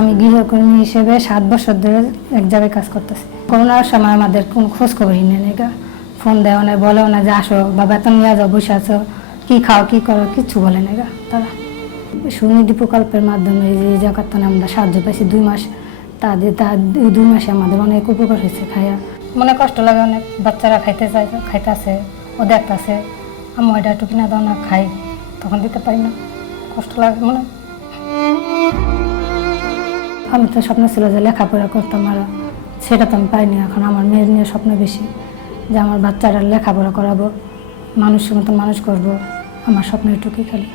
আমি গৃহকর্মী হিসেবে 7 বছর ধরে এক জায়গায় কাজ করতেছি। করোনার সময় আমাদের কোনো খোঁজ খবরই নেই, ফোন দেওয়া না, বলেও না যে আসো বা বেতন নিয়ে যাও, বসে আছো, কি খাও কি করো কিচ্ছু বলে না তারা। সুনিধি প্রকল্পের মাধ্যমে এই জায়গাতে আমরা সাহায্য পাইছি 2 মাস। তাদের 2 মাসে আমাদের অনেক উপকার হয়েছে। খাইয়া মনে কষ্ট লাগে অনেক, বাচ্চারা খাইতেছে, ও দেখতেছে, আমি এটা একটু কিনা দাও না, খাই, তখন দিতে পারি না, কষ্ট লাগে মনে। আমি তো স্বপ্ন ছিল যে লেখাপড়া করতাম, আর সেটা তো আমি পাইনি। এখন আমার মেয়ের নিয়ে স্বপ্ন বেশি, যে আমার বাচ্চারা লেখাপড়া করাবো, মানুষের মতো মানুষ করবো, আমার স্বপ্ন এটুকুই খালি।